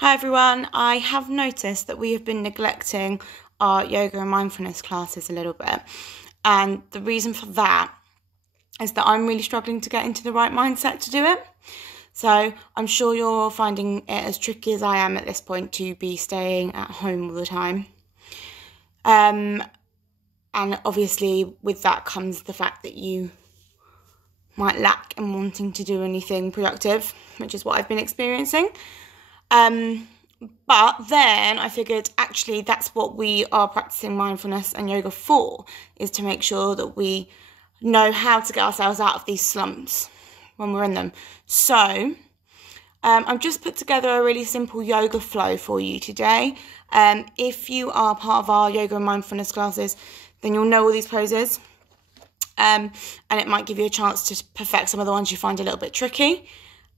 Hi everyone, I have noticed that we have been neglecting our yoga and mindfulness classes a little bit, and the reason for that is that I'm really struggling to get into the right mindset to do it. So I'm sure you're finding it as tricky as I am at this point to be staying at home all the time. And obviously with that comes the fact that you might lack in wanting to do anything productive, which is what I've been experiencing. But then I figured actually that's what we are practicing mindfulness and yoga for, is to make sure that we know how to get ourselves out of these slumps when we're in them. So I've just put together a really simple yoga flow for you today. If you are part of our yoga and mindfulness classes, then you'll know all these poses. And it might give you a chance to perfect some of the ones you find a little bit tricky.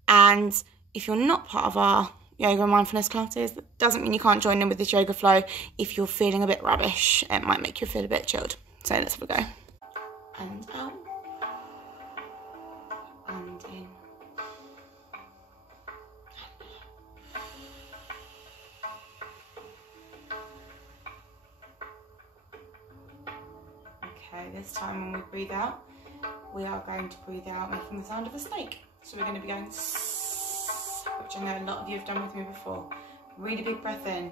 And if you're not part of our yoga and mindfulness classes, that doesn't mean you can't join in with this yoga flow. If you're feeling a bit rubbish, it might make you feel a bit chilled. So let's have a go. And out. And in. Okay, this time when we breathe out, we are going to breathe out making the sound of a snake. So we're going to be going which I know a lot of you have done with me before. Really big breath in.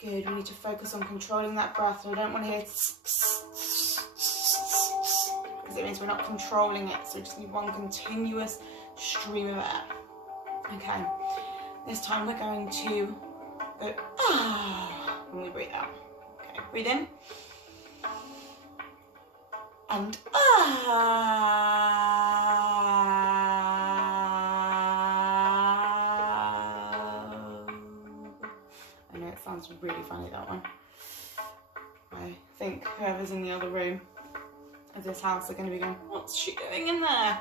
Good, we need to focus on controlling that breath. We don't want to hear because it means we're not controlling it, so we just need one continuous stream of air. Okay, this time we're going to go when we breathe out. Okay, breathe in and I know it sounds really funny, that one. I think whoever's in the other room of this house are going to be going, what's she doing in there?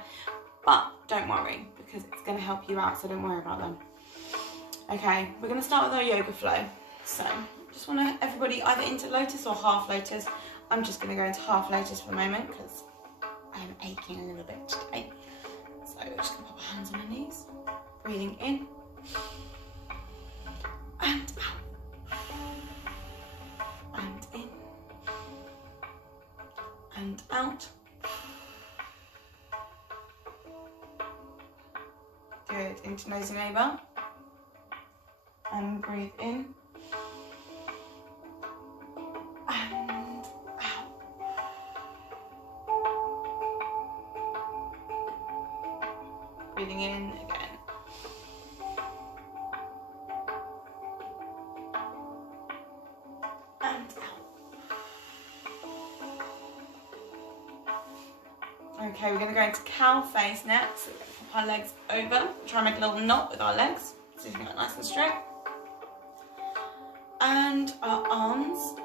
But don't worry, because it's going to help you out, so don't worry about them. Okay, we're going to start with our yoga flow. So just want everybody either into lotus or half lotus. I'm just going to go into half lotus for a moment because I'm aching a little bit today. So we're just going to pop our hands on our knees, breathing in and out, and in and out. Good, into nose and over, and breathe in and out. Breathing in again. And out. Okay, we're going to go into cow face next. So we're going to pop our legs over, try and make a little knot with our legs, so you can get nice and straight. And our arms,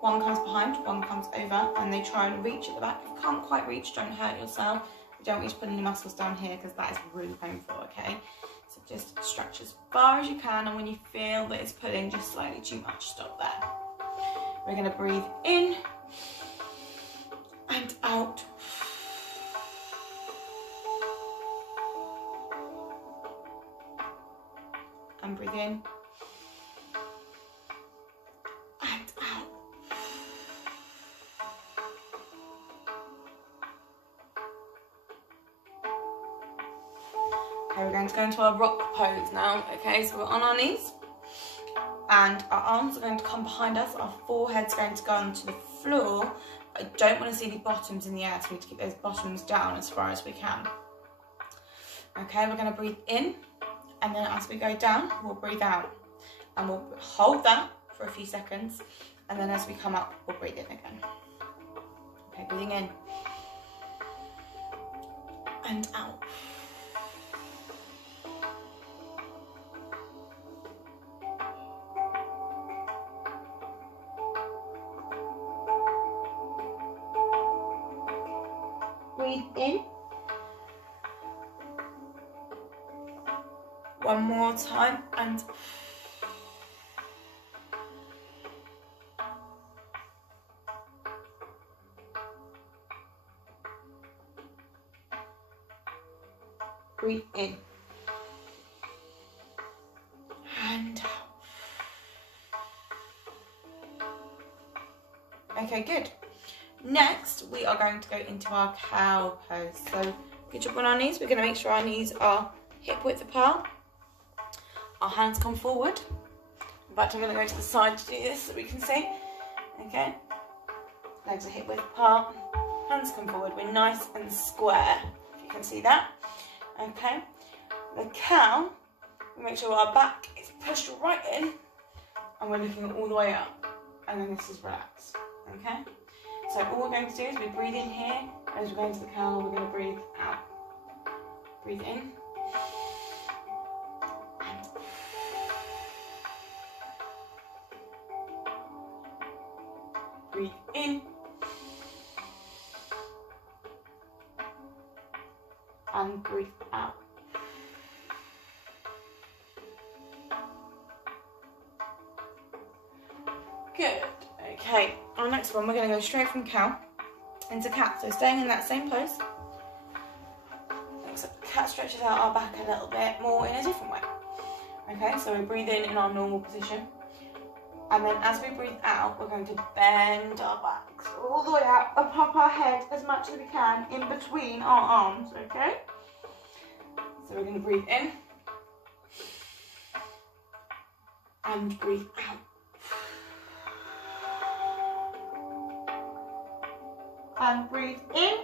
one comes behind, one comes over, and they try and reach at the back. If you can't quite reach, don't hurt yourself. You don't need to put any muscles down here because that is really painful, okay? So just stretch as far as you can, and when you feel that it's pulling just slightly too much, stop there. We're going to breathe in and out. And breathe in and out. Okay, we're going to go into our rock pose now. Okay, so we're on our knees and our arms are going to come behind us. Our forehead's going to go onto the floor. I don't want to see the bottoms in the air, so we need to keep those bottoms down as far as we can. Okay, we're going to breathe in. And then as we go down, we'll breathe out. And we'll hold that for a few seconds. And then as we come up, we'll breathe in again. Okay, breathing in. And out. Breathe in. One more time, and breathe in and out. Okay, good. Next, we are going to go into our cow pose. So, good job on our knees. We're going to make sure our knees are hip width apart. Our hands come forward. In fact, I'm going to go to the side to do this so we can see. Okay. Legs are hip width apart. Hands come forward. We're nice and square, if you can see that. Okay. The cow, we make sure our back is pushed right in and we're looking all the way up. And then this is relaxed. Okay. So all we're going to do is we breathe in here. As we're going to the cow, we're going to breathe out. Breathe in. And breathe in. And breathe out. Good. Okay, our next one, we're going to go straight from cow into cat. So staying in that same pose. Except the cat stretches out our back a little bit more in a different way. Okay, so we breathe in our normal position. And then as we breathe out, we're going to bend our backs all the way out and pop our head as much as we can in between our arms, okay? So we're going to breathe in and breathe out. And breathe in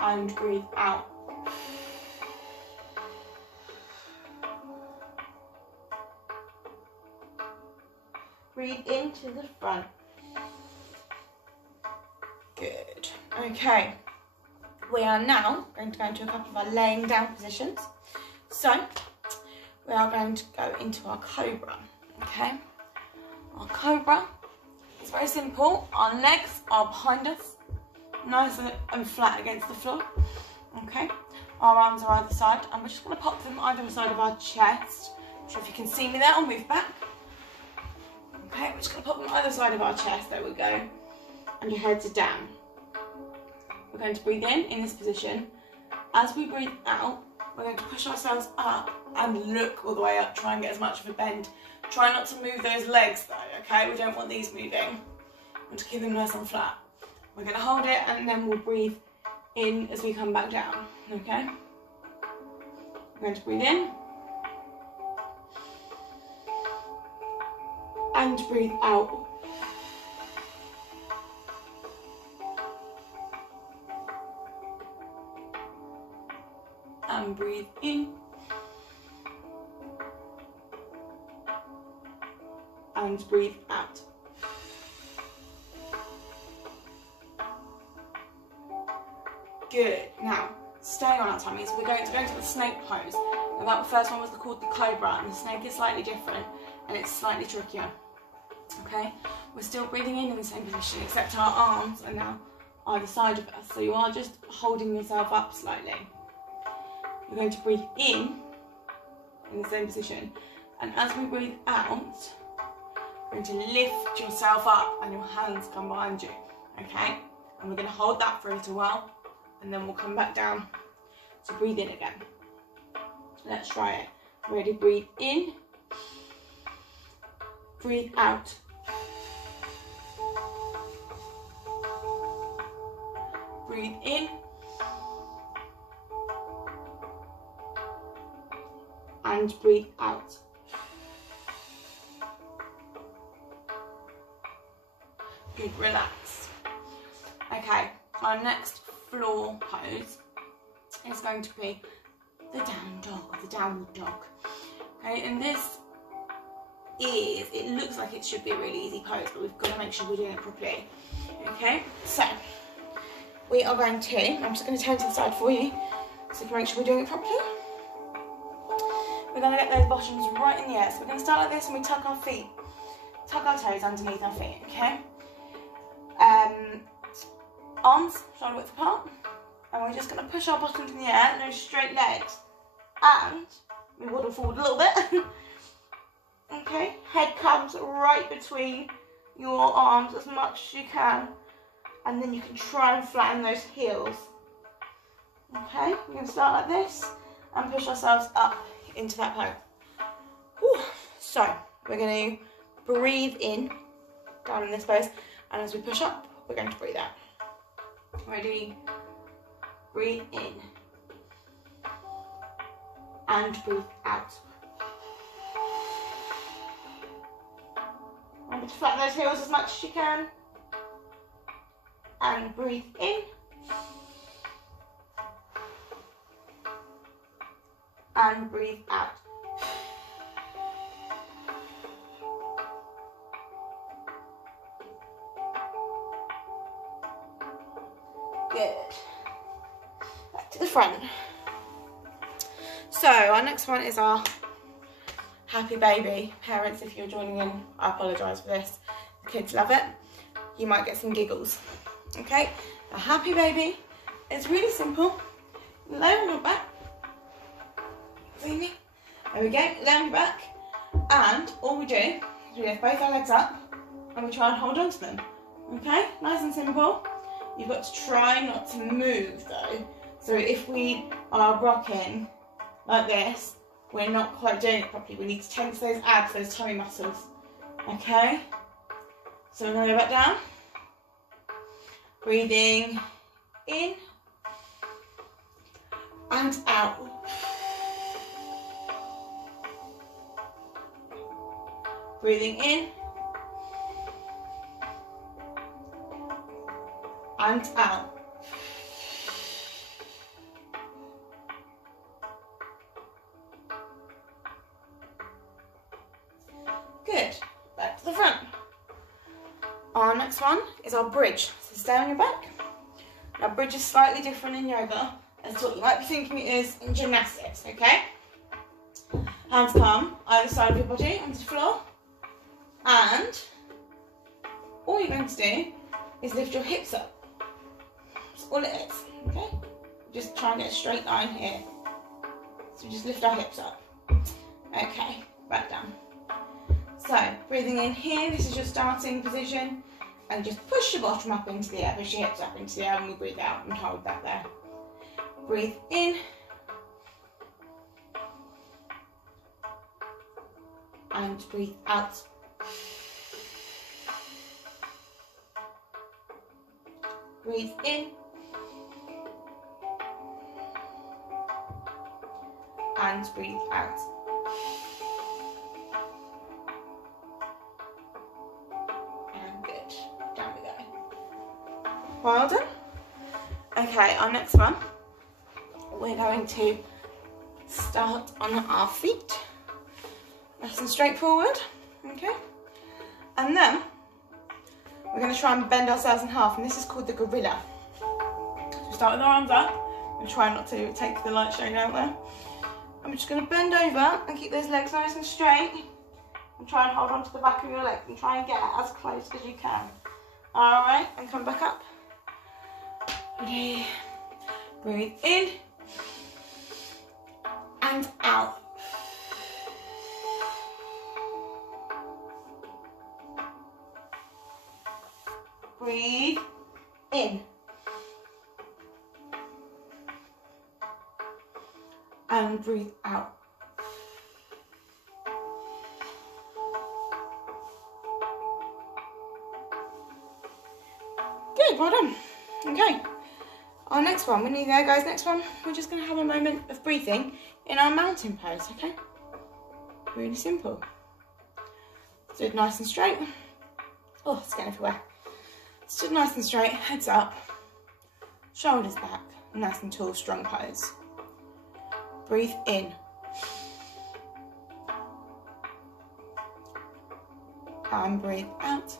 and breathe out. Breathe into the front. Good. Okay. We are now going to go into a couple of our laying down positions. So we are going to go into our cobra. Okay. Our cobra is very simple. Our legs are behind us, nice and flat against the floor. Okay. Our arms are either side, and we're just going to pop them either side of our chest. So if you can see me there, I'll move back. Okay, we're just going to pop them either side of our chest. There we go. And your heads are down. We're going to breathe in this position. As we breathe out, we're going to push ourselves up and look all the way up. Try and get as much of a bend. Try not to move those legs though, okay? We don't want these moving. We want to keep them nice and flat. We're going to hold it and then we'll breathe in as we come back down, okay? We're going to breathe in. And breathe out. And breathe in. And breathe out. Good. Now, staying on our tummies, we're going to go into the snake pose. Now, that first one was called the cobra, and the snake is slightly different, and it's slightly trickier. Okay? We're still breathing in the same position, except our arms are now either side of us, so you are just holding yourself up slightly. You're going to breathe in the same position, and as we breathe out, you're going to lift yourself up and your hands come behind you, okay? And we're going to hold that for a little while and then we'll come back down. So breathe in again. Let's try it. Ready? Breathe in. Breathe out. Breathe in. And breathe out. Good, relax. Okay, our next floor pose is going to be the down dog, or the downward dog. Okay, and this is, it looks like it should be a really easy pose, but we've got to make sure we're doing it properly. Okay, so we are going to, I'm just going to turn to the side for you, so you can make sure we're doing it properly. We're going to get those bottoms right in the air. So we're going to start like this and we tuck our feet, tuck our toes underneath our feet, okay? Arms shoulder width apart, And we're just going to push our bottoms in the air, no straight legs. And we waddle forward a little bit. Okay, head comes right between your arms as much as you can. And then you can try and flatten those heels. Okay, we're going to start like this and push ourselves up into that pose. Whew. So, we're going to breathe in, down in this pose, and as we push up, we're going to breathe out. Ready? Breathe in. And breathe out. Remember to flatten those heels as much as you can. And breathe in. And breathe out. Good. Back to the front. So our next one is our happy baby. Parents, if you're joining in, I apologise for this. The kids love it. You might get some giggles. Okay, a happy baby is really simple. Lay on your back. See me? There we go, lay on your back. And all we do is we lift both our legs up and we try and hold on to them. Okay, nice and simple. You've got to try not to move though. So if we are rocking like this, we're not quite doing it properly. We need to tense those abs, those tummy muscles. Okay? So we're going to go back down. Breathing in and out. Breathing in and out. Good. Back to the front. Our next one is our bridge. So stay on your back. Now bridge is slightly different in yoga as to what you might be thinking it is in gymnastics, okay? Hands come either side of your body onto the floor. And all you're going to do is lift your hips up. That's all it is, okay? Just try and get a straight line here. So we just lift our hips up. Okay, back down. So, breathing in here, this is your starting position. And just push your bottom up into the air, push your hips up into the air, and we breathe out and hold that there. Breathe in. And breathe out. Breathe in. And breathe out. And good. Down we go. Well done. Okay, our next one, we're going to start on our feet. Nice and straightforward. Okay. And then we're going to try and bend ourselves in half, and this is called the gorilla. So we start with our arms up. And try not to take the light shade out there. I'm just going to bend over and keep those legs nice and straight. And try and hold on to the back of your legs and try and get as close as you can. Alright, and come back up. Ready. Breathe in. And out. Breathe in. And breathe out. Good, well done. Okay, our next one, we're nearly there guys, next one, we're just going to have a moment of breathing in our mountain pose, okay? Really simple. Stood nice and straight. Oh, it's getting everywhere. Stood nice and straight, heads up, shoulders back, nice and tall, strong pose. Breathe in. And breathe out.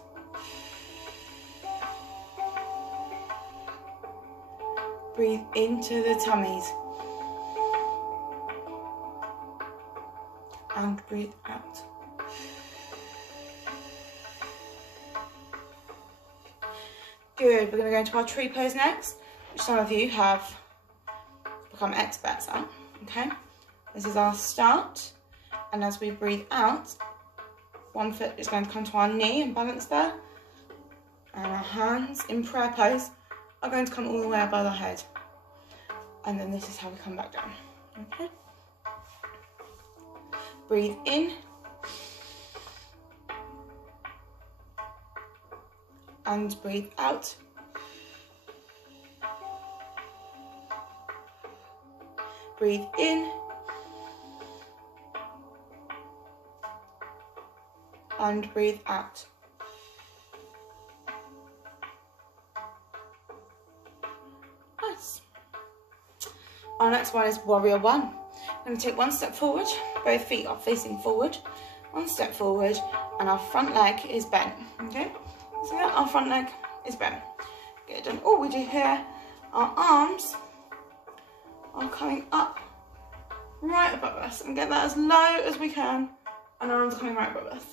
Breathe into the tummies. And breathe out. Good, we're going to go into our tree pose next. which some of you have become experts at, okay? This is our start, and as we breathe out, one foot is going to come to our knee and balance there, and our hands in prayer pose are going to come all the way above our head. And then this is how we come back down, okay? Breathe in. And breathe out. Breathe in. And breathe out. Nice. Our next one is warrior one. I'm going to take one step forward, both feet are facing forward, one step forward, and our front leg is bent, okay? So yeah, our front leg is bent. Good, and all we do here, our arms are coming up right above us, and get that as low as we can, and our arms are coming right above us,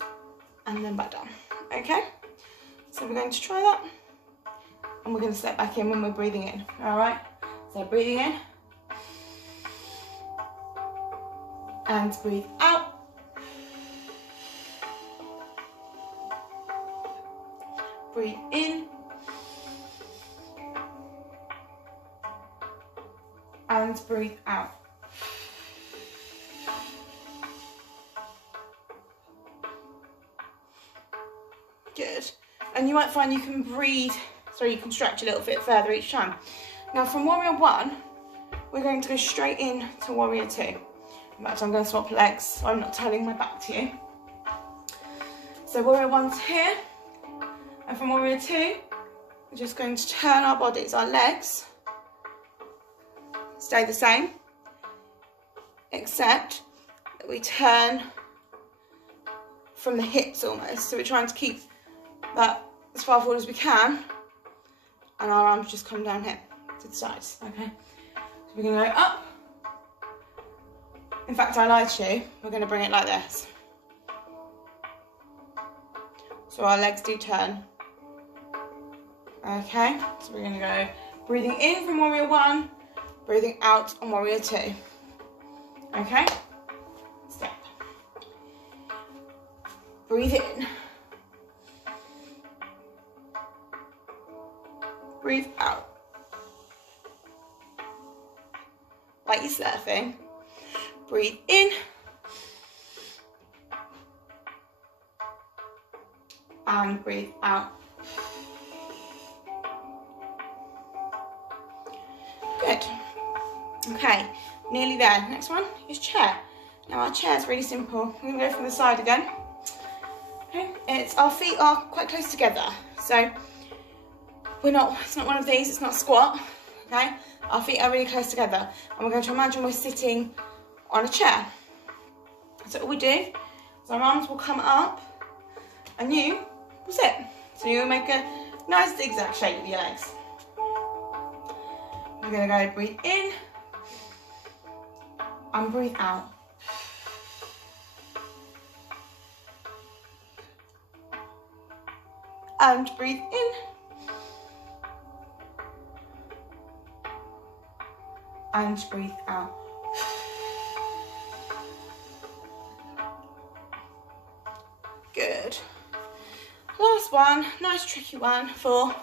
and then back down, okay? So we're going to try that, and we're going to step back in when we're breathing in, all right? So breathing in, and breathe out. Breathe in. And breathe out. Good. And you might find you can breathe, so you can stretch a little bit further each time. Now from warrior one, we're going to go straight in to warrior two. In fact, I'm going to swap legs so I'm not turning my back to you. So warrior one's here, and from warrior two, we're just going to turn our bodies, our legs stay the same, except that we turn from the hips almost. So we're trying to keep that as far forward as we can, and our arms just come down here to the sides, okay? So we're going to go up. In fact, I lied to you, we're going to bring it like this. So our legs do turn. Okay, so we're going to go breathing in from warrior one, breathing out on warrior two. Okay, step. Breathe in. Breathe out. Like you're surfing. Breathe in. And breathe out. Good. Okay, nearly there. Next one is chair. Now our chair is really simple. We're going to go from the side again. Okay, our feet are quite close together. So it's not one of these, it's not a squat. Okay, our feet are really close together. And we're going to imagine we're sitting on a chair. So all we do is our arms will come up and you will sit. So you'll make a nice zigzag shape with your legs. We're going to go breathe in and breathe out. And breathe in. And breathe out. Good. Last one, nice tricky one for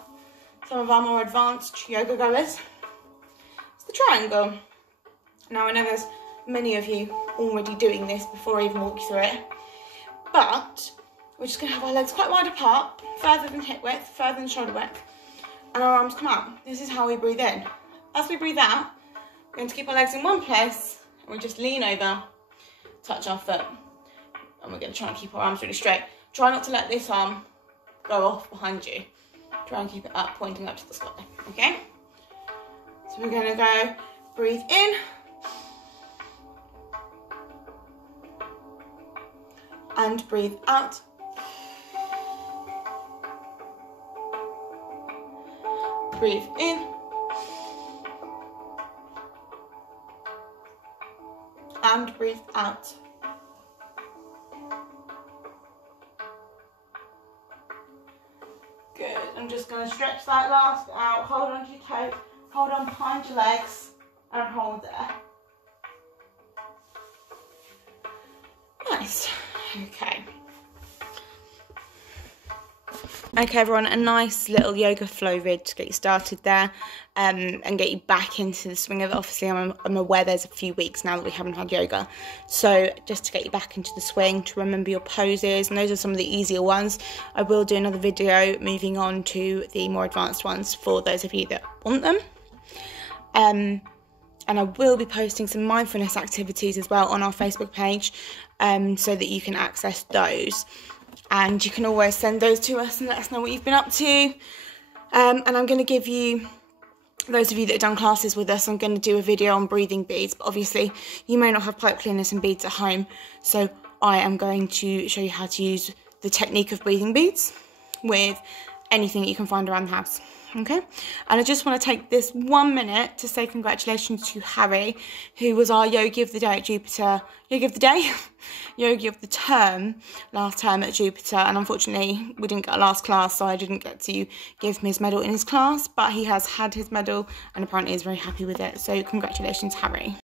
some of our more advanced yoga goers. It's the triangle. Now I know there's many of you already doing this before I even walk you through it, but we're just going to have our legs quite wide apart, further than hip width, further than shoulder width, and our arms come out. This is how we breathe in. As we breathe out, we're going to keep our legs in one place, and we just lean over, touch our foot, and we're going to try and keep our arms really straight. Try not to let this arm go off behind you. Try and keep it up, pointing up to the sky, okay? So we're going to go breathe in, and breathe out. Breathe in. And breathe out. Good. I'm just going to stretch that last out. Hold on to your toes. hold on behind your legs and hold there. Nice. Okay. Okay everyone, a nice little yoga flow vid to get you started there, and get you back into the swing of it. Obviously I'm aware there's a few weeks now that we haven't had yoga, so just to get you back into the swing, to remember your poses, and those are some of the easier ones. I will do another video moving on to the more advanced ones for those of you that want them. And I will be posting some mindfulness activities as well on our Facebook page, so that you can access those. And you can always send those to us and let us know what you've been up to. And I'm going to give you, those of you that have done classes with us, I'm going to do a video on breathing beads. But obviously, you may not have pipe cleaners and beads at home. So I am going to show you how to use the technique of breathing beads with anything that you can find around the house. Okay, and I just want to take this 1 minute to say congratulations to Harry, who was our Yogi of the Day at Jupiter, Yogi of the Day? Yogi of the term, last term at Jupiter, and unfortunately we didn't get a last class, so I didn't get to give him his medal in his class, but he has had his medal and apparently is very happy with it, so congratulations Harry.